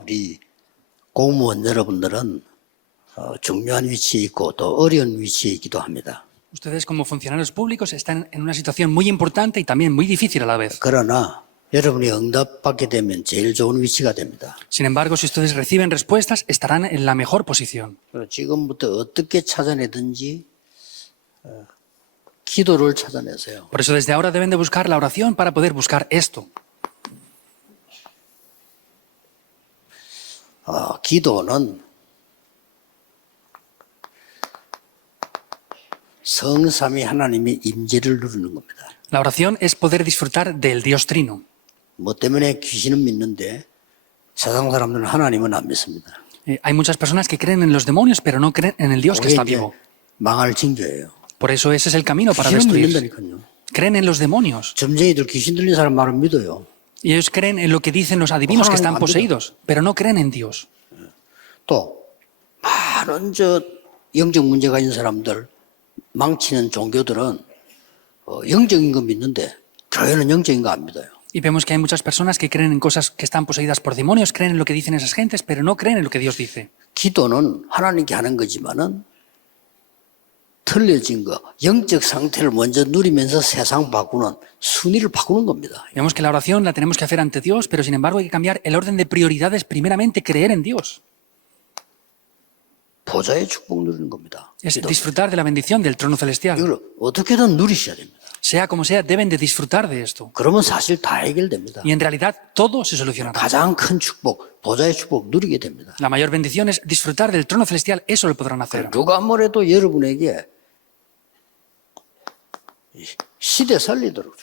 우리 공무원 여러분들은 중요한 위치에 있고 또 어려운 위치에 있기도 합니다. Ustedes como funcionarios públicos están en una situación muy importante y también muy difícil a la vez. 그러나 여러분이 응답받게 되면 제일 좋은 위치가 됩니다. Sin embargo, si ustedes reciben respuestas, estarán en la mejor posición. 지금부터 어떻게 찾아내든지 기도를 찾아내세요. Por eso desde ahora deben de buscar la oración para poder buscar esto. 기도는 성삼위 하나님의 임재를 누리는 겁니다. La oración es poder disfrutar del Dios Trino. 뭐 때문에 귀신은 믿는데 세상 사람들은 하나님은 안 믿습니다. Hay muchas personas que creen en los demonios, pero no creen en el Dios que 그게 está 이제 vivo. 망할 징조예요. Por eso ese es el camino para 귀신은 destruir. 믿는다니까요. Creen en los demonios. 점쟁이들 귀신 들린 사람 말은 믿어요. Y ellos creen en lo que dicen los adivinos que están poseídos, pero no creen en Dios. 또 많은 영적 문제가 있는 사람들 망치는 종교들은 영적인 거 믿는데 교회는 영적인 거 안 믿어요. Y vemos que hay muchas personas que creen en cosas que están poseídas por demonios, creen en lo que dicen esas gentes, pero no creen en lo que Dios dice. 기도는 하나님께 하는 거지만은 틀려진 거, 영적 상태를 먼저 누리면서 세상 바꾸는 순위를 바꾸는 겁니다. Vemos que la oración la tenemos que hacer ante Dios, pero sin embargo hay que cambiar el orden de prioridades, primeramente creer en Dios. 보좌의 축복 누리는 겁니다. Es disfrutar de la bendición del trono celestial. 이걸 어떻게든 누리셔야 됩니다. Sea como sea, deben de disfrutar de esto. 그러면 사실 다 해결됩니다. Y en realidad todo se solucionará. 가장 큰 축복, 보좌의 축복 누리게 됩니다. La mayor bendición es disfrutar del trono celestial, eso lo podrán hacer. 누가 뭐래도 여러분에게 시대 살리도록.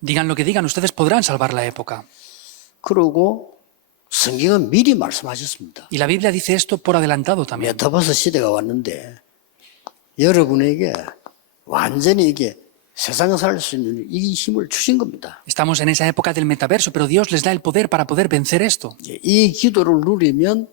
Digan lo que digan, ustedes podrán salvar la época. 그리고 성경은 미리 말씀하셨습니다. Y la Biblia dice esto por adelantado también. 메타버스 시대가 왔는데 여러분에게 완전히 이게 세상에 살 수 있는 이 힘을 주신 겁니다. Estamos en esa época del metaverso, pero Dios les da el poder para poder vencer esto. 이 기도를 누리면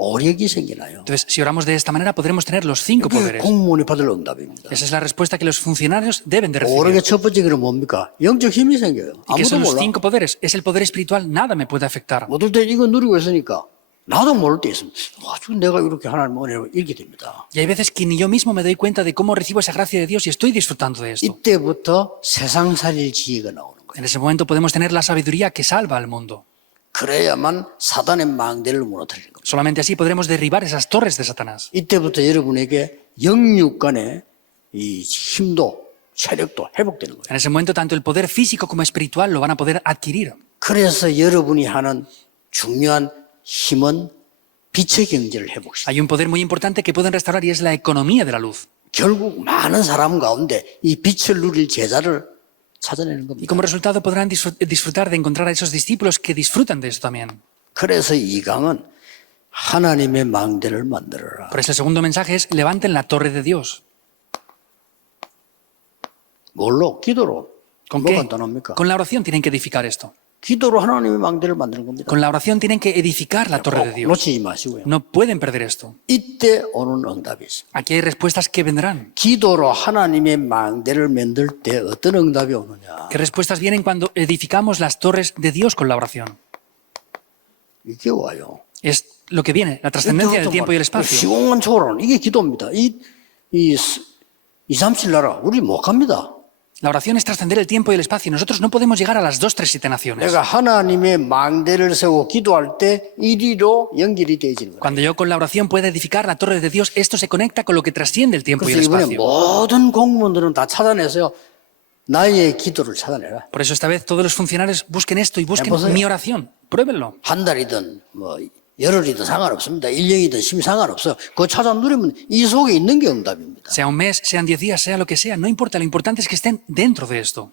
오력이 생기나요? Entonces, si oramos de esta manera, podremos tener los 5 그게 poderes. 공무원이 받을 응답입니다. Esa es la respuesta que los funcionarios deben de 오력의 recibir. 첫 번째 길은 뭡니까? 영적 힘이 생겨요. ¿Y qué 아무도 son los 몰라. 5 poderes? Es el poder espiritual, nada me puede afectar. 어떨 때 이거 누리고 있으니까 나도 모를 때 있으면 아주 내가 이렇게 하나님 은혜를 읽게 됩니다. Y hay veces que ni yo mismo me doy cuenta de cómo recibo esa gracia de Dios y estoy disfrutando de esto. 이때부터 세상 살릴 지혜가 나오는 거예요. En ese momento podemos tener la sabiduría que salva al mundo. 그래야만 사단의 망대를 무너뜨리는 겁니다. Solamente así podremos derribar esas torres de Satanás. 이때부터 여러분에게 영육 간의 이 힘도 체력도 회복되는 거예요. En ese momento tanto el poder físico como espiritual lo van a poder adquirir. 그래서 여러분이 하는 중요한 힘은 빛의 경제를 회복시켜요. Hay un poder muy importante que pueden restaurar y es la economía de la luz. 결국 많은 사람 가운데 이 빛을 누릴 제자를 찾아내는 Y 겁니다. como resultado podrán disfrutar de encontrar a esos discípulos que disfrutan de eso también. 그래서 이 강은 하나님의 망대를 만들어라. Por eso el segundo mensaje es levanten la torre de Dios. 뭘로? 기도로. ¿Con 뭐 qué? 간단합니까? Con la oración tienen que edificar esto. 기도로 하나님의 망대를 만드는 겁니다. Con la oración tienen que edificar la torre de Dios. 놓치지 마시고요. No pueden perder esto. 이때 오는 응답이 있습니다. Aquí hay respuestas que vendrán. 기도로 하나님의 망대를 만들 때 어떤 응답이 오느냐. ¿Qué respuestas vienen cuando edificamos las torres de Dios con la oración? 이게 와요. Es lo que viene, la trascendencia del tiempo y el espacio. 시공간 초월은 이게 기도입니다. 이 237 나라 우리 못 갑니다. La oración es trascender el tiempo y el espacio. Nosotros no podemos llegar a las 2, 3, 7 naciones. 내가 하나님의 망대를 세우고 기도할 때 이리로 연결이 되어지는 거예요. Cuando yo con la oración pueda edificar la torre de Dios, esto se conecta con lo que trasciende el tiempo y el 그래서 이번에 espacio. 모든 공무원들은 다 찾아내세요. 나의 기도를 찾아내라. Por eso esta vez todos los funcionarios busquen esto y busquen ¿Posee? mi oración. Pruébenlo. 한 달이든 뭐 열흘이든 상관없습니다. 1년이든 심 상관없어요. 그거 찾아 누리면 이 속에 있는 게 응답입니다. Sea un mes, sean 10 días, sea lo que sea, no importa. Lo importante es que estén dentro de esto.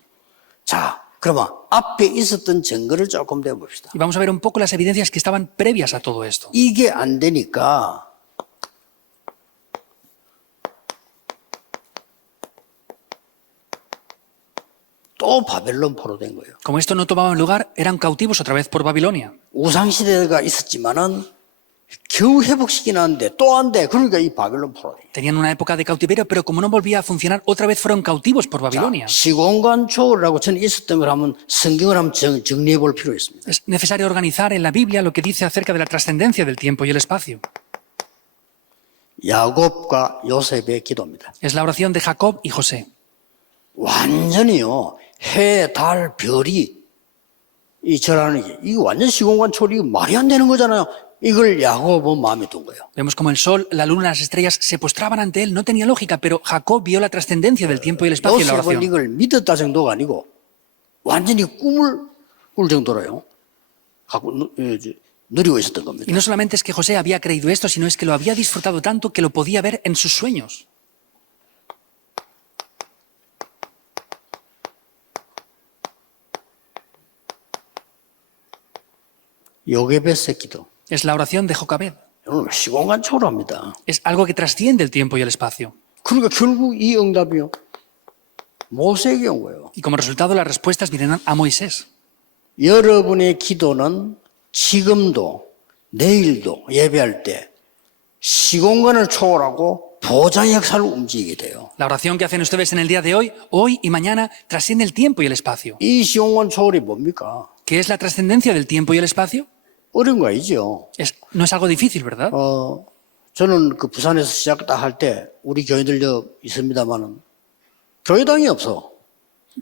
자, 그러면 앞에 있었던 증거를 조금 대봅시다. Y vamos a ver un poco las evidencias que estaban previas a todo esto. 이게 안 되니까 또 바벨론 포로된 거예요. Como esto no tomaba lugar, eran cautivos otra vez por Babilonia. 우상시대가 있었지만은 겨우 회복시키긴 하는데 또 안 돼. 그러니까 이 바벨론 포로다. Tenían una época de cautiverio, pero como no volvía a funcionar, otra vez fueron cautivos por Babilonia. 시공간 초월이라고 저는 있었던 걸 한번 성경을 한번 정리해 볼 필요가 있습니다. Es necesario organizar en la Biblia lo que dice acerca de la trascendencia del tiempo y el espacio. 야곱과 요셉의 기도입니다. Es la oración de Jacob y José. 완전히요. 해, 달, 별이 이 절하는 게 이거 완전 시공간 초월이 말이 안 되는 거잖아요. 이걸 야곱은 마음에 둔 거예요. Vemos como el sol, la luna, las estrellas se postraban ante él. No tenía lógica, pero Jacob vio la trascendencia del tiempo y el espacio en la 요셉은 oración. 이걸 믿었다 정도가 아니고 완전히 꿈을 꿀 정도로요. 갖고 누리고 있었던 겁니다. Y no solamente es que José había creído esto, sino es que lo había disfrutado tanto que lo podía ver en sus sueños. 요게벳의 기도. Es la oración de Jocabed. 오늘 시공간 초월합니다. Es algo que trasciende el tiempo y el espacio. 그러니까 결국 이 응답이요. 모세에게 온 거예요. Y como resultado, las respuestas vinieron a Moisés. 여러분의 기도는 지금도 내일도 예배할 때 시공간을 초월하고 보좌의 역사를 움직이게 돼요. La oración que hacen ustedes en el día de hoy y mañana, trasciende el tiempo y el espacio. 이 시공간 초월이 뭡니까? ¿Qué es la trascendencia del tiempo y el espacio? 어려운 거 아니죠. No es algo difícil, ¿verdad? 저는 그 부산에서 시작 딱 할 때 우리 교회들도 있습니다만은 교회당이 없어.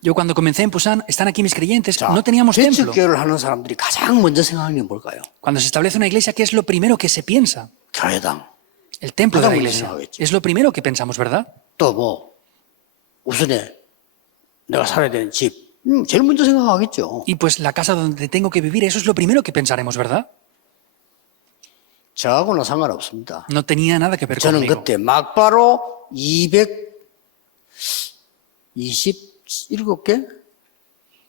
Yo cuando comencé en Pusan, están aquí mis creyentes, 자, no teníamos templo. 개척교회를 하는 사람들이 가장 먼저 생각하는 게 뭘까요? Cuando se establece una iglesia, ¿qué es lo primero que se piensa? 교회당. El templo de la 가장 먼저 iglesia. 생각하겠죠. Es lo primero que pensamos, ¿verdad? 또 뭐 우선에 내가 살아야 되는 집. 제일 먼저 생각하겠죠. Y pues la casa donde tengo que vivir, eso es lo primero que pensaremos, ¿verdad? 저하고는 상관없습니다. No tenía nada que ver 저는 conmigo. 그때 막바로 227개?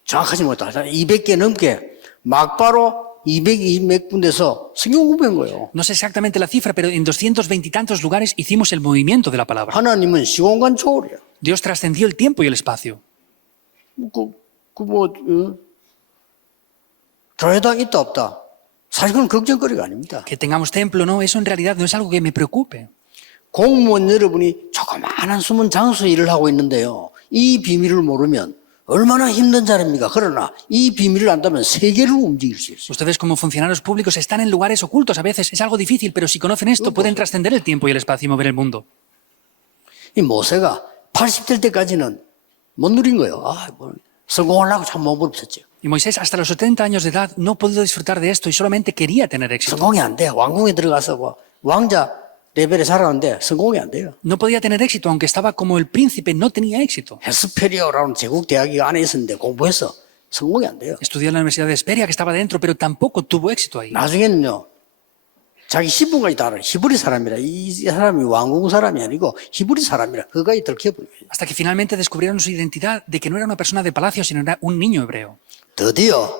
정확하지 못하다. 200개 넘게 막바로 220몇 군데서 성경 공부한 거예요. No sé exactamente la cifra, pero en 220 y tantos lugares hicimos el movimiento de la palabra. 하나님은 시공간 초월이야. Dios trascendió el tiempo y el espacio. 교회당 있다 없다. 사실 그건 걱정거리가 아닙니다. Que tengamos templo, no, eso en realidad no es algo que me preocupe. 공무원 여러분이 조그마한 숨은 장소에 일을 하고 있는데요. 이 비밀을 모르면 얼마나 힘든 자리입니까? 그러나 이 비밀을 안다면 세계를 움직일 수 있어요. Ustedes como funcionarios públicos están en lugares ocultos a veces, es algo difícil, pero si conocen esto pueden trascender el tiempo y el espacio y mover el mundo. 이 모세가 80될 때까지는 못 누린 거예요. 성공하려고 참 몸을 폈죠. Y Moisés hasta los 70 años de edad no pudo disfrutar de esto y solamente quería tener éxito. 성공이 안 돼. 왕궁에 들어가서 왕자 레벨에 살았는데 성공이 안 돼요. No podía tener éxito, aunque estaba como el príncipe, no tenía éxito. 헤스페리아라는 제국 대학이 안에 있었는데 공부해서 성공이 안 돼요. Estudió en la Universidad de Hesperia, que estaba dentro, pero tampoco tuvo éxito ahí. 나중에는요. 자기 신분까지 다 알아요. 히브리 사람이라. 이 사람이 왕궁 사람이 아니고 히브리 사람이라. 그거까지 들켜버려요. Hasta que finalmente descubrieron su identidad de que no era una persona de palacio, sino era un niño hebreo. 드디어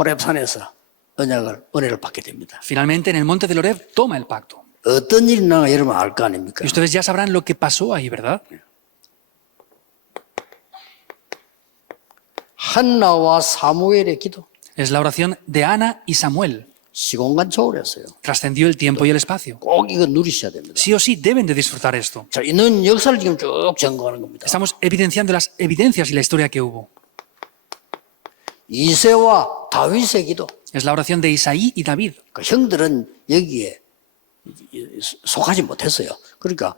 호렙산에서 은혜를 받게 됩니다. Finalmente, en el monte del Horeb, toma el pacto. 어떤 일이 나가 여러분 알 거 아닙니까? Y ustedes ya sabrán lo que pasó ahí, ¿verdad? 한나와 사무엘의 기도. Es la oración de Ana y Samuel. 시공간 초월했어요. Trascendió el tiempo y el espacio. 꼭 이거 누리셔야 됩니다. Sí o sí deben de disfrutar esto. 자, 있는 역사를 지금 쭉 점검하는 겁니다. Estamos evidenciando las evidencias y la historia que hubo. 이새와 다윗의 기도. Es la oración de Isaí y David. 그 형들은 여기에 속하지 못했어요. 그러니까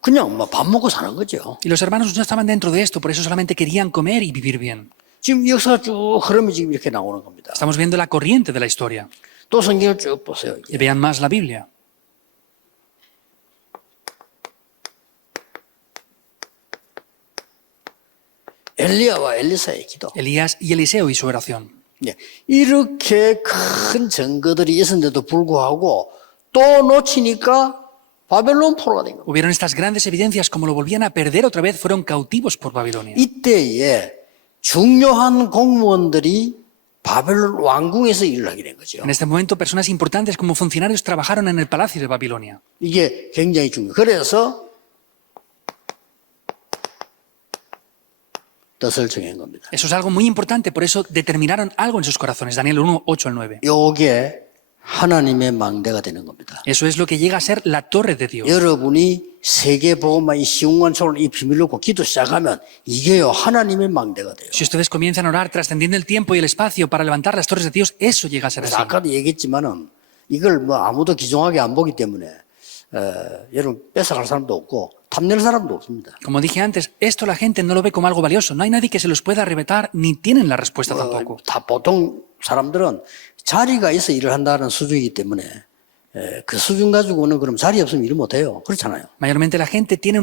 그냥 밥 먹고 사는 거죠. Y los hermanos no estaban dentro de esto, por eso solamente querían comer y vivir bien. 지금 역사가 쭉 흐름이 지금 이렇게 나오는 겁니다. Estamos viendo la corriente de la historia. 또 성경을 쭉 보세요. Y vean más la Biblia. 엘리야와 엘리사의 기도. Elías y Eliseo y su oración. 네. 이렇게 큰 증거들이 있었는데도 불구하고 또 놓치니까 바벨론 포로가 된 겁니다. Hubieron estas grandes evidencias, como lo volvían a perder otra vez, fueron cautivos por Babilonia. 이때에 중요한 공무원들이 바벨론 왕궁에서 일을 하게 된 거죠. En este momento, personas importantes como funcionarios trabajaron en el palacio de Babilonia. 이게 굉장히 중요해요. 그래서 뜻을 정한 겁니다. Eso es algo muy importante, por eso determinaron algo en sus corazones. Daniel 1, 8 al 9. 요게 하나님의 망대가 되는 겁니다. Eso es lo que llega a ser la torre de Dios. 여러분이 세계 복음만 이 시공간처럼 이 비밀을 놓고 기도 시작하면 이게요 하나님의 망대가 돼요. Si ustedes comienzan a orar trascendiendo el tiempo y el espacio para levantar las torres de Dios, eso llega a ser 그래서 así. 아까도 얘기했지만은 이걸 뭐 아무도 기종하게 안 보기 때문에 여러분 뺏어갈 사람도 없고 탐낼 사람도 없습니다. Como dije antes, esto la gente no lo ve como algo valioso. No hay nadie que se los pueda arrebatar ni tienen la respuesta tampoco. 다 보통 사람들은 자리가 있어 일을 한다는 수준이기 때문에 그 수준 가지고는 그럼 자리 없으면 일을 못 해요. 그렇잖아요. Mayormente la gente tiene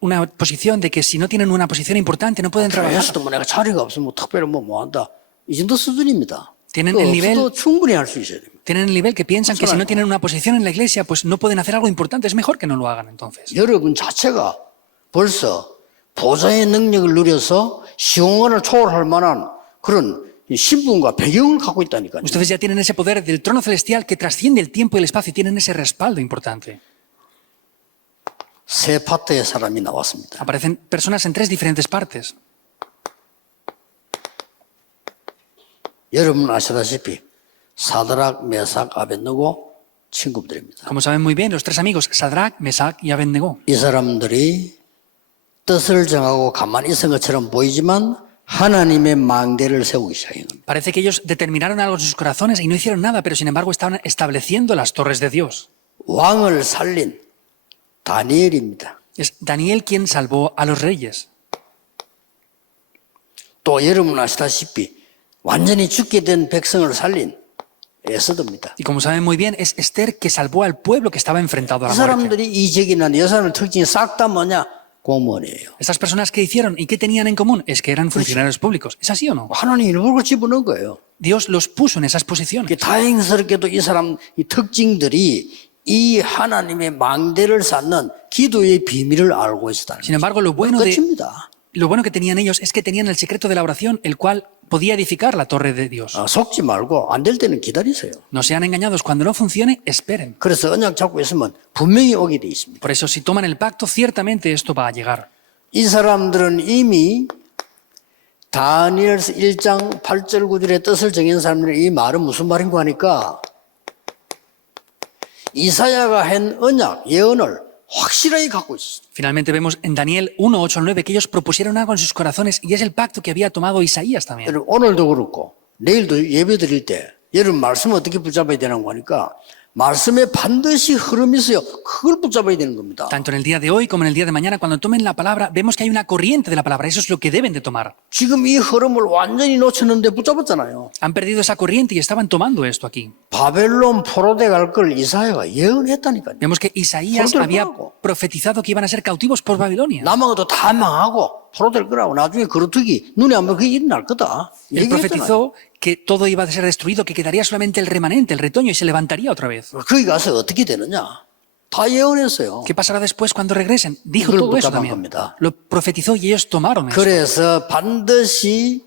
una posición de que si no tienen una posición importante no pueden trabajar. 교회에서도 뭐 내가 자리가 없으면 뭐 특별히 뭐 한다. 이 정도 수준입니다. Tienen el nivel- 없어도 충분히 할 수 있어야 됩니다. Tienen el nivel que piensan que si no tienen una posición en la iglesia, pues no pueden hacer algo importante. Es mejor que no lo hagan entonces. 여러분 자체가 벌써 보좌의 능력을 누려서 시공간을 초월할 만한 그런 신분과 배경을 갖고 있다니까요. Ustedes ya tienen ese poder del trono celestial que trasciende el tiempo y el espacio y tienen ese respaldo importante. 세 파트의 사람이 나왔습니다. Aparecen personas en tres diferentes partes. 여러분 아시다시피 사드락, 메삭, 아벳느고 친구들입니다. Como saben muy bien, los tres amigos, Sadrach, Mesach y Abednego. 이 사람들이 뜻을 정하고 가만히 있은 것처럼 보이지만 하나님의 망대를 세우기 시작한 겁니다. Parece que ellos determinaron algo en sus corazones y no hicieron nada, pero sin embargo estaban estableciendo las torres de Dios. 왕을 살린 다니엘입니다. Es Daniel quien salvó a los reyes. 또 여러분 아시다시피 완전히 죽게 된 백성을 살린 에스더입니다. Y como saben muy bien, es Esther que salvó al pueblo que estaba enfrentado a 이 la muerte. 사람들이 이적이나 이 사람의 특징이 싹 다 뭐냐? 공무원이에요. Estas personas que hicieron y qué tenían en común es que eran funcionarios públicos. ¿Es así o no? 하나님 일부러 집어넣은 거예요. Dios los puso en esas posiciones. 다행스럽게도 이 사람 이 특징들이 이 하나님의 망대를 쌓는 기도의 비밀을 알고 있었다는 Sin embargo, lo bueno 끝입니다. que tenían ellos es que tenían el secreto de la oración, el cual podía edificar la torre de Dios. 속지 말고 안 될 때는 기다리세요. No sean engañados. Cuando no funcione, esperen. 그래서 언약 잡고 있으면 분명히 오게 돼 있습니다. Por eso, si toman el pacto, ciertamente esto va a llegar. 이 사람들은 이미 다니엘서 1장 8절 9절의 뜻을 정한 사람들이 이 말은 무슨 말인가 하니까 이사야가 한 언약, 예언을 확실하게 갖고 있습니다. Finalmente vemos en Daniel 1, 8 al 9 que ellos propusieron algo en sus corazones y es el pacto que había tomado Isaías también. 여러분 오늘도 그렇고 내일도 예배 드릴 때 여러분 말씀 어떻게 붙잡아야 되는 거니까 말씀에 반드시 흐름이 있어요. 그걸 붙잡아야 되는 겁니다. Tanto en el día de hoy como en el día de mañana, cuando tomen la palabra, vemos que hay una corriente de la palabra. Eso es lo que deben de tomar. 지금 이 흐름을 완전히 놓쳤는데 붙잡았잖아요. Han perdido esa corriente y estaban tomando esto aquí. 바벨론 포로돼 갈 걸 이사야가 예언했다니까요. Vemos que Isaías Por otro había lado. profetizado que iban a ser cautivos por Babilonia. 남은 것도 다 망하고 포로될 거라고 나중에 그루트기 눈에 안 보이게 일어날 거다. Él 얘기했잖아요. profetizó que todo iba a ser destruido, que quedaría solamente el remanente, el retoño, y se levantaría otra vez. 거기 가서 어떻게 되느냐? 다 예언했어요. ¿Qué pasará después cuando regresen? Dijo 이걸 todo eso 붙잡은 también. 겁니다. Lo profetizó y ellos tomaron eso. 그래서 반드시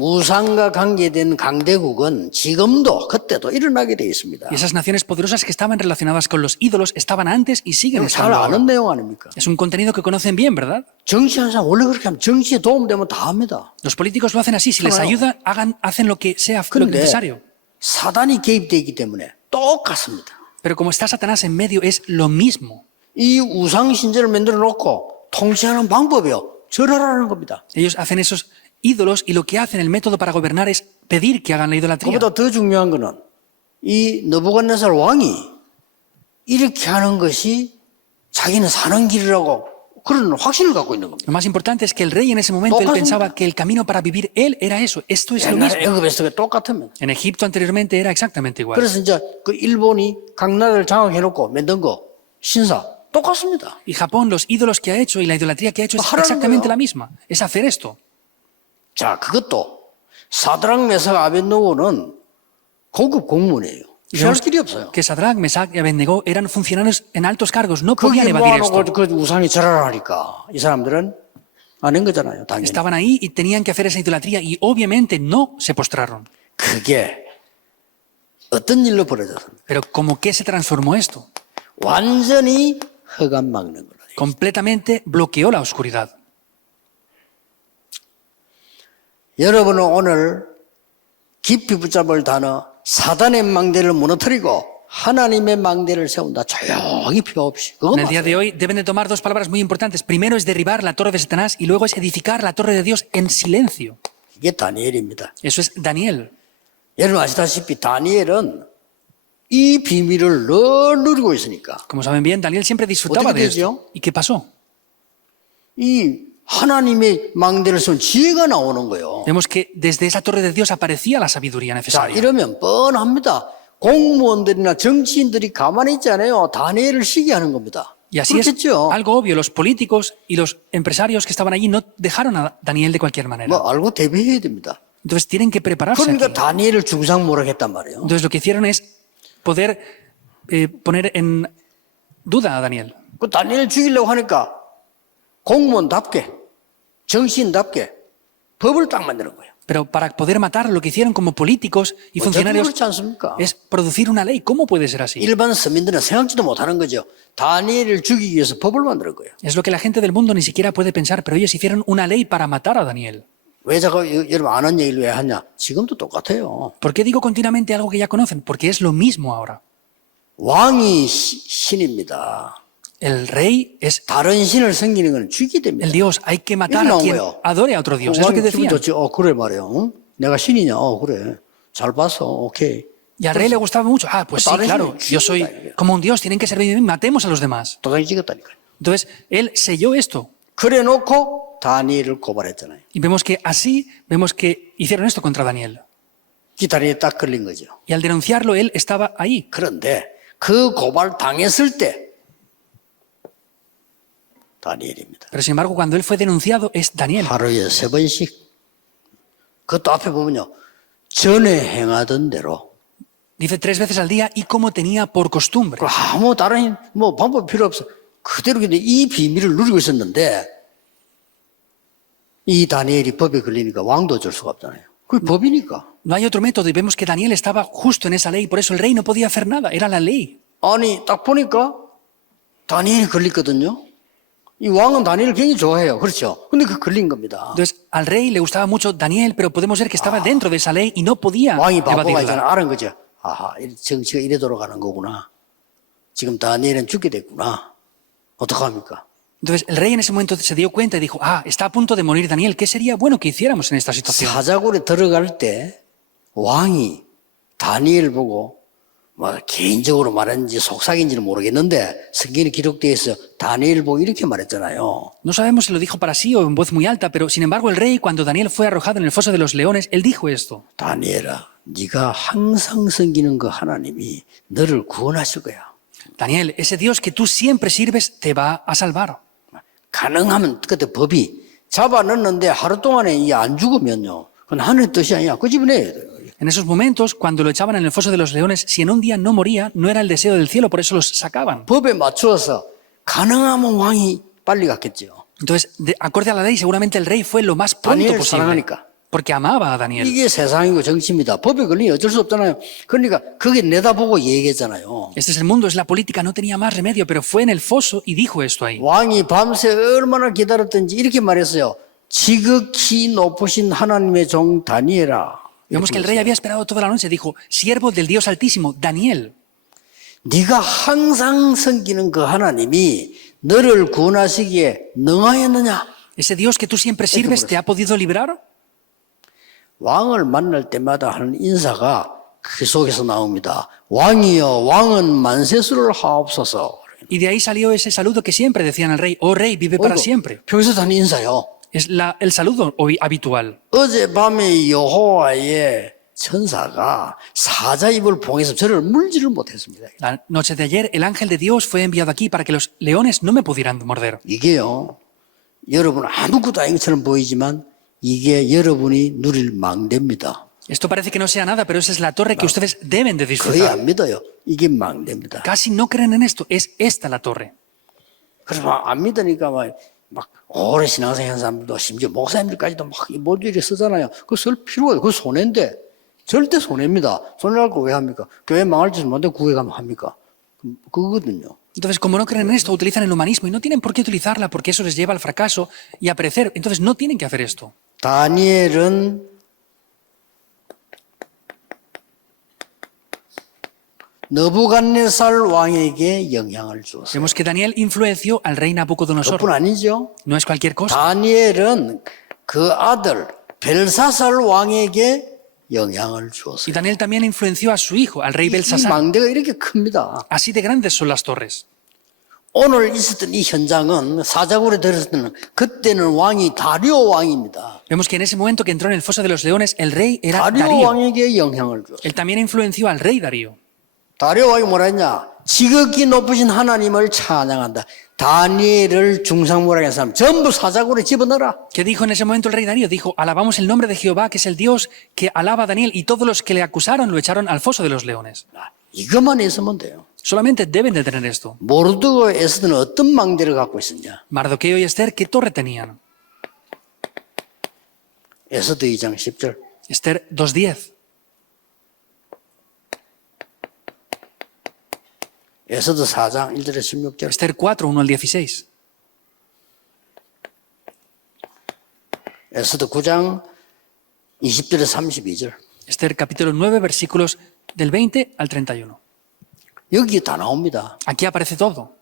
우상과 관계된 강대국은 지금도 그때도 일어나게 되어 있습니다. Y esas naciones poderosas que estaban relacionadas con los ídolos estaban antes y siguen 잘 estando ahora. 아는 내용 아닙니까? Es un contenido que conocen bien, ¿verdad? 정치하는 사람 원래 그렇게 하면 정치에 도움되면 다 합니다. Los políticos lo hacen así. Si les Claro. ayuda, hacen lo que sea lo 그런데 necesario. 사단이 개입되어 있기 때문에 똑같습니다. Pero como está Satanás en medio, es lo mismo. 이 우상 신전을 만들어 놓고 통치하는 방법이요. 절하라는 겁니다. Ellos hacen esos ídolos y lo que hacen, el método para gobernar es pedir que hagan la idolatría. 그보다 더 중요한 거는 이 느부갓네살 왕이 이렇게 하는 것이 자기는 사는 길이라고 그런 확신을 갖고 있는 겁니다. Lo más importante es que el rey en ese momento él 똑같습니다. pensaba que el camino para vivir él era eso. Esto es lo 옛날에 mismo. 애굽에서 똑같으면. En Egipto anteriormente era exactamente igual. 그래서 이제 그 일본이 각 나라를 장악해놓고 만든 거 신사 똑같습니다. Y Japón, los ídolos que ha hecho y la idolatría que ha hecho es 하라는 exactamente 거예요. la misma. Es hacer esto. 자, 그것도 사드락 메삭 아벳느고는 고급 공무원이에요. 피할 길이 없어요. Que Sadrach, Mesach y Abednego eran funcionarios en altos cargos. No 거기 podían evadir 모아놓고 esto. 그 우상이 절하라니까 이 사람들은 안 한 거잖아요. 당연히. Estaban ahí y tenían que hacer esa idolatría y obviamente no se postraron. 그게 어떤 일로 벌어졌습니까? Pero ¿cómo que se transformó esto? 완전히 흑암 막는 거라. Completamente bloqueó la oscuridad. 여러분은 오늘 깊이 붙잡을 단어, 사단의 망대를 무너뜨리고 하나님의 망대를 세운다. 조용히 표 없이. 그거 En el día de 맞아요. hoy deben de tomar dos palabras muy importantes. Primero es derribar la torre de Satanás y luego es edificar la torre de Dios en silencio. 이게 다니엘입니다. Eso es Daniel. 여러분 아시다시피 다니엘은 이 비밀을 늘 누리고 있으니까 Como saben bien, Daniel siempre disfrutaba ¿어떻게 de esto. 되죠? ¿Y qué pasó? 이 하나님의 망대를 세운 지혜가 나오는 거예요. Vemos que desde esa torre de Dios aparecía la sabiduría 자, necesaria. 이러면 뻔합니다. 공무원들이나 정치인들이 가만히 있지 않아요. 다니엘을 시기하는 겁니다. Y así es 그렇겠죠. algo obvio. Los políticos y los empresarios que estaban allí no dejaron a Daniel de cualquier manera. 뭐 알고 대비해야 됩니다. Entonces tienen que prepararse 그러니까 aquí. 다니엘을 중상모략했단 말이에요. Entonces lo que hicieron es poder poner en duda a Daniel. 그 다니엘 죽이려고 하니까 공무원답게 정치인답게 법을 딱 만드는 거예요. Pero para poder matar, lo que hicieron como políticos y 어떻게 funcionarios 그렇지 않습니까? es producir una ley. ¿Cómo puede ser así? 일반 서민들은 생각지도 못하는 거죠. 다니엘을 죽이기 위해서 법을 만드는 거예요. Es lo que la gente del mundo ni siquiera puede pensar, pero ellos hicieron una ley para matar a Daniel. 왜 자꾸 여러분 아는 얘기를 왜 하냐? 지금도 똑같아요. ¿Por qué digo continuamente algo que ya conocen? Porque es lo mismo ahora. 왕이 신입니다. El rey es 다른 신을 섬기는 건 죽이 됩니다. el Dios. Hay que matar a 나온 quien 거예요. adore a otro Dios. Es lo que 왕이 기분 decían. 좋지. 그래 말이야. 응? 내가 신이냐? 그래. 잘 봤어. 오케이. Y al rey le gustaba mucho. Ah, pues sí, Parece claro. Yo soy como un Dios. Tienen que servirme. Matemos a los demás. 도장이 찍었다니까요. Entonces, él selló esto. 그래 놓고 다니엘을 고발했잖아요. Y vemos que así, vemos que hicieron esto contra Daniel. 기다리에 딱 걸린 거죠. Y al denunciarlo, él estaba ahí. 그런데 그 고발 당했을 때 다니엘입니다. Pero sin embargo, cuando él fue denunciado, es Daniel. 하루에 3번씩 그것도 앞에 보면요. 전에 행하던 대로 Dice 3 veces al día y como tenía por costumbre. 아무 다른 뭐 방법이 필요 없어. 그대로 근데 이 비밀을 누리고 있었는데 이 다니엘이 법에 걸리니까 왕도 어쩔 수가 없잖아요. 그게 법이니까. No hay otro método y vemos que Daniel estaba justo en esa ley. Por eso el rey no podía hacer nada. Era la ley. 아니 딱 보니까 다니엘이 걸렸거든요. 이 왕은 다니엘을 굉장히 좋아해요. 그렇죠? 근데 그 걸린 겁니다. Entonces, al rey le gustaba mucho Daniel, pero podemos ver que estaba dentro de esa ley y no podía 왕이 바보가 evadirla. 있잖아. 알은 거죠. 아하, 정치가 이래 돌아가는 거구나. 지금 다니엘은 죽게 됐구나. 어떡합니까? Entonces, el rey en ese momento se dio cuenta y dijo, está a punto de morir Daniel. ¿Qué sería bueno que hiciéramos en esta situación? 사자굴에 들어갈 때 왕이 다니엘 보고 뭐 개인적으로 말했는지 속삭인지는 모르겠는데 성경에 기록되어 있어 다니엘 보고 이렇게 말했잖아요. No sabemos si lo dijo para sí o en voz muy alta, pero sin embargo el rey, cuando Daniel fue arrojado en el foso de los leones, él dijo esto. 다니엘아, 네가 항상 섬기는 그 하나님이 너를 구원하실 거야. Daniel, ese Dios que tú siempre sirves te va a salvar. 가능하면 그때 법이 잡아 넣는데 하루 동안에 이 안 죽으면요. 그건 하늘의 뜻이 아니야. 끄집어내야 돼요. En esos momentos, cuando lo echaban en el foso de los leones, si en un día no moría, no era el deseo del cielo, por eso los sacaban. 법에 맞추어서 가능하면 왕이 빨리 갔겠죠. Entonces, acorde a la ley, seguramente el rey fue lo más pronto 다니엘 posible. 사랑하니까. Porque amaba a Daniel. 이게 세상이고 정치입니다. 법에 걸리면 어쩔 수 없잖아요. 그러니까 그게 내다보고 얘기했잖아요. Este es el mundo, es la política, no tenía más remedio, pero fue en el foso y dijo esto ahí. 왕이 밤새 얼마나 기다렸던지 이렇게 말했어요. 지극히 높으신 하나님의 종 다니엘아. Vemos que el rey había esperado toda la noche, dijo, siervo del Dios Altísimo, Daniel, 네가 항상 섬기는 그 하나님이 너를 구원하시기에 능하였느냐? ese Dios que tú siempre sirves, ¿te ha podido librar? 왕을 만날 때마다 하는 인사가 그 속에서 나옵니다. 왕이여 왕은 만세수를 하옵소서. Y de ahí salió ese saludo que siempre decían al rey, oh rey, vive para siempre. 평소에 하는 인사요. Es el saludo habitual. 어젯밤에 여호와의 천사가 사자 입을 봉해서 저를 물지를 못했습니다. La noche de ayer, el ángel de Dios fue enviado aquí para que los leones no me pudieran morder. 이게요. 여러분 아무것도 아닌 것처럼 보이지만 이게 여러분이 누릴 망대입니다. Esto parece que no sea nada, pero esa es la torre que ustedes deben de 거의 disfrutar. 안 믿어요. 이게 망대입니다. Casi no creen en esto, es esta la torre. 그래서 안 믿으니까 막 오래 신앙생활 한 사람들도 심지어 목사님들까지도 막 이 모듈이 쓰잖아요. 그거 쓸 필요가 없어요. 그거 손해인데 절대 손해입니다. 손해할 거 왜 합니까? 교회 망할 짓을 뭔데 구해 가면 합니까? 그거거든요. Entonces, como no creen en esto, utilizan el humanismo y no tienen por qué utilizarla porque eso les lleva al fracaso y a perecer. Entonces, no tienen que hacer esto. 다니엘은 느부갓네살 왕에게 영향을 주었어요. Vemos que Daniel influenció al rey Nabucodonosor. 그뿐 아니죠. No es cualquier cosa. 다니엘은 그 아들 벨사살 왕에게 영향을 Y 주었어요. Daniel también influenció a su hijo, al rey 이 Belsasar. 망대가 이렇게 큽니다. Así de grandes son las torres. 오늘 있었던 이 현장은 사자굴에 들었을 때는 그때는 왕이 다리오 왕입니다. Vemos que en ese momento que entró en el foso de los leones, el rey era 다리오 Darío. 왕에게 영향을 줬어요. Él también influenció al rey Darío. 다리오 왕이 뭐라 했냐? 지극히 높으신 하나님을 찬양한다. 다니엘을 중상모라게 한 사람 전부 사자굴에 집어넣어라. ¿Qué dijo en ese momento el rey Darío? Dijo, alabamos el nombre de Jehová, que es el Dios que alaba a Daniel, y todos los que le acusaron lo echaron al foso de los leones. 이것만 있으면 돼요. Solamente deben de tener esto. 모르드고에서는 어떤 망대를 갖고 있었냐? Mardoqueo y Esther, ¿qué torre tenían? 에스더 2장 10절. Esther 2:10. 에스더 4장 1절에 16절. Esther 4, 1 al 16. 에스더 9장 20절에 32절. Esther capítulo 9, versículos del 20 al 31. 여기 다 나옵니다. Aquí aparece todo.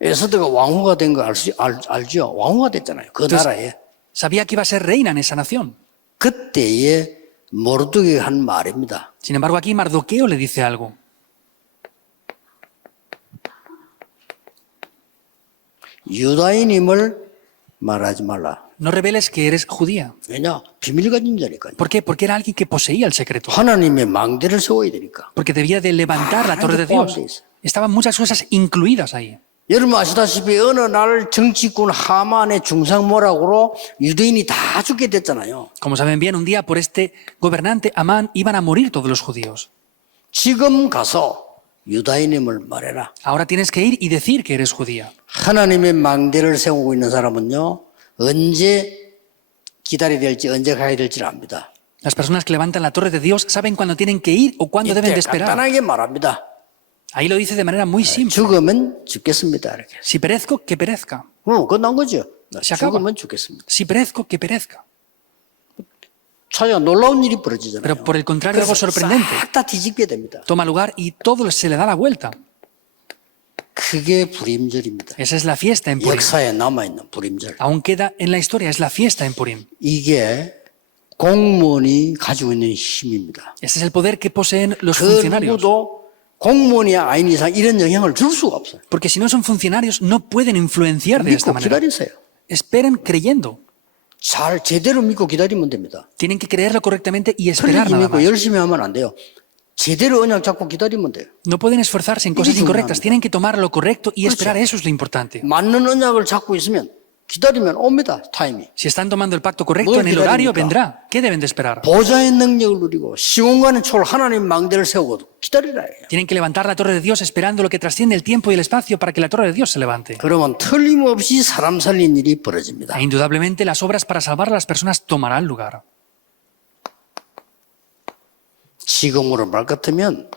에스더가 왕후가 된 거 알죠? 왕후가 됐잖아요. 그 나라에. Sabía que iba a ser reina en esa nación. 그때에 모르드게가 한 말입니다. Sin embargo, aquí Mardoqueo le dice algo. 유다인임을 말하지 말라. No reveles que eres judía. 왜냐? 비밀 가진 자니까요. ¿Por qué? Porque era alguien que poseía el secreto. 하나님의 망대를 세워야 되니까. Porque debía de levantar la torre de Dios. Estaban muchas cosas incluidas ahí. 여러분 아시다시피 어느 날 정치꾼 하만의 중상모락으로 유대인이 다 죽게 됐잖아요. Como saben bien, un día por este gobernante Amán iban a morir todos los judíos. 지금 가서 유다인임을 말해라. Ahora tienes que ir y decir que eres judía. 하나님의 망대를 세우고 있는 사람은요. 언제 기다려야 될지 언제 가야 될지를 압니다. Las personas que levantan la torre de Dios saben cuándo tienen que ir o cuándo deben de 이때 esperar. 간단하게 말합니다. Ahí lo dice de manera muy simple. 죽으면 죽겠습니다. 이렇게. Si perezco, que perezca. 끝난 거죠. Se acaba. 죽으면 죽겠습니다. Si perezco, que perezca. 차야 놀라운 일이 벌어지잖아요. Pero por el contrario, algo sorprendente 싹다 뒤집게 됩니다. toma lugar y todo se le da la vuelta. 그게 불임절입니다. Esa es la fiesta en Purim. 역사에 남아있는 불임절. Aún queda en la historia, es la fiesta en Purim. 이게 공무원이 가지고 있는 힘입니다. Ese es el poder que poseen los 그 funcionarios. 누구도 공무원이 아닌 이상 이런 영향을 줄 수가 없어요. Porque si no son funcionarios, no pueden influenciar de esta 믿고 manera. 기다리세요. Esperen creyendo. 잘 제대로 믿고 기다리면 됩니다. Tienen que creerlo correctamente y esperar 틀리게 nada 믿고 más. 열심히 하면 안 돼요. 제대로 언약 잡고 기다리면 돼요. No pueden esforzarse en cosas I게 incorrectas. 중요합니다. Tienen que tomar lo correcto y 그렇죠. esperar. Eso es lo importante. 맞는 언약을 잡고 있으면 기다리면 옵니다. 타임이. Si están tomando el pacto correcto 뭘 en el horario, 기다립니까? vendrá. ¿Qué deben de esperar? 보좌의 능력을 누리고 시공간의 초월 하나님 망대를 세우고 기다리라 해요. Tienen que levantar la torre de Dios esperando lo que trasciende el tiempo y el espacio para que la torre de Dios se levante. 그러면 틀림없이 사람 살린 일이 벌어집니다. E indudablemente las obras para salvar a las personas tomarán lugar. 지금으로 말 같으면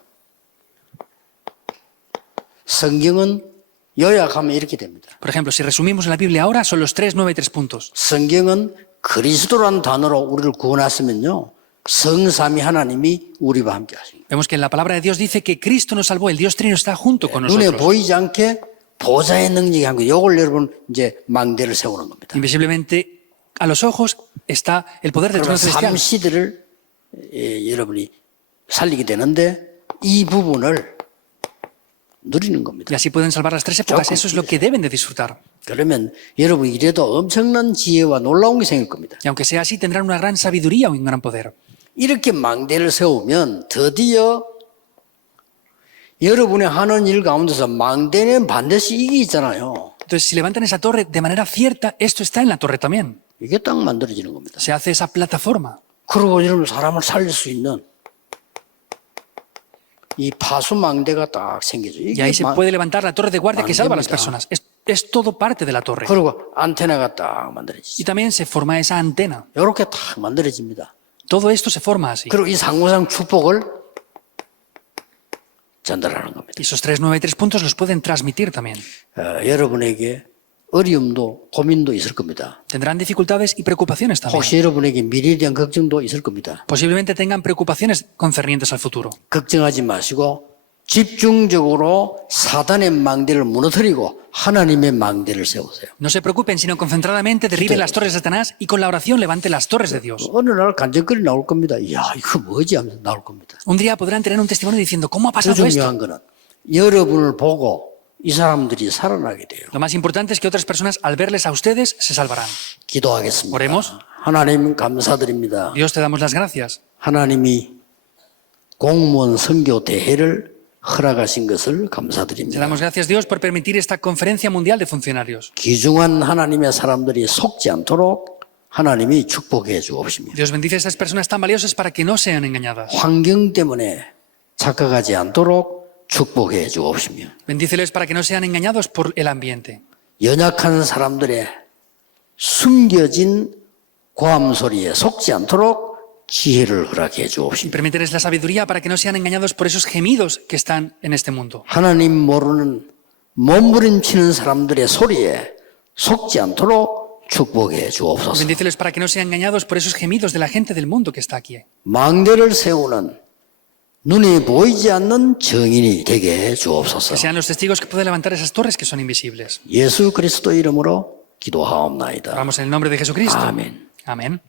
성경은 요약하면 이렇게 됩니다. Por ejemplo, si resumimos en la Biblia ahora, son los 3, 9 y 3 puntos. 성경은 그리스도라는 단어로 우리를 구원했으면요. 성삼위 하나님이 우리와 함께 하십니다. Vemos que en la palabra de Dios dice que Cristo nos salvó, el Dios Trino está junto con 눈에 nosotros. 보이지 않게 보좌의 능력이 한 거. 이걸 여러분 이제 망대를 세우는 겁니다. Invisiblemente a los ojos está el poder del 그러면 trono celestial. 삼시대를 여러분이 살리게 되는데 이 부분을 누리는 겁니다. Y así pueden salvar las 3 épocas. Eso es lo que deben de disfrutar. 그러면 여러분 이래도 엄청난 지혜와 놀라운 게 생길 겁니다. Y aunque sea así, tendrán una gran sabiduría y un gran poder. 이렇게 망대를 세우면 드디어 여러분이 하는 일 가운데서 망대는 반드시 이게 있잖아요. Entonces, si levantan esa torre de manera cierta, esto está en la torre también. 이게 딱 만들어지는 겁니다. Se hace esa plataforma. 그리고 여러분 사람을 살릴 수 있는 이 파수망대가 딱 생기죠. Y 이게 ahí se puede levantar la torre de guardia que salva a las 망대입니다. personas. Es todo parte de la torre. 그리고 안테나가 딱 Y 만들어지죠. también se forma esa antena. 이렇게 딱 만들어집니다. Todo esto se forma así. 그리고 이 상고상 축복을 전달하는 겁니다. Y esos 3, 9 y 3 puntos los pueden transmitir también. 여러분에게 어려움도 고민도 있을 겁니다. Tendrán dificultades y preocupaciones también. 혹시 여러분에게 미래에 대한 걱정도 있을 겁니다. Posiblemente tengan preocupaciones concernientes al futuro. 걱정하지 마시고 집중적으로 사단의 망대를 무너뜨리고 하나님의 망대를 세우세요. No se preocupen, sino concentradamente derriben las torres de Satanás y con la oración levante las torres de Dios. 어느 날 간증거리 나올 겁니다. 이야, 이거 뭐지 하면서 나올 겁니다. Un día podrán tener un testimonio diciendo, ¿cómo ha 더 pasado esto? 중요한 거는 여러분을 보고 이 사람들이 살아나게 돼요. Lo más importante es que otras personas, al verles a ustedes, se salvarán. 기도하겠습니다. Oremos. 하나님 감사드립니다. Dios, te damos las gracias. 하나님이 공무원 선교 대회를 허락하신 것을 Te 감사드립니다. damos gracias, Dios, por permitir esta conferencia mundial de funcionarios. 귀중한 하나님의 사람들이 속지 않도록 하나님이 축복해 주옵시며 Dios bendice a estas personas tan valiosas para que no sean engañadas. 환경 때문에 착각하지 않도록 축복해 주옵시며 Bendíceles para que no sean engañados por el ambiente. 연약한 사람들의 숨겨진 고함 소리에 속지 않도록 지혜를 허락해 Y 주옵시며 permíteles la sabiduría para que no sean engañados por esos gemidos que están en este mundo. 하나님 모르는 몸부림치는 사람들의 소리에 속지 않도록 축복해 주옵소서. Bendíceles para que no sean engañados por esos gemidos de la gente del mundo que está aquí. 망대를 세우는 눈에 보이지 않는 증인이 되게 해 주옵소서. Que sean los testigos que pueden levantar esas torres que son invisibles. 예수 그리스도 이름으로 기도하옵나이다. Oramos en el nombre de Jesucristo. 아멘. Amén.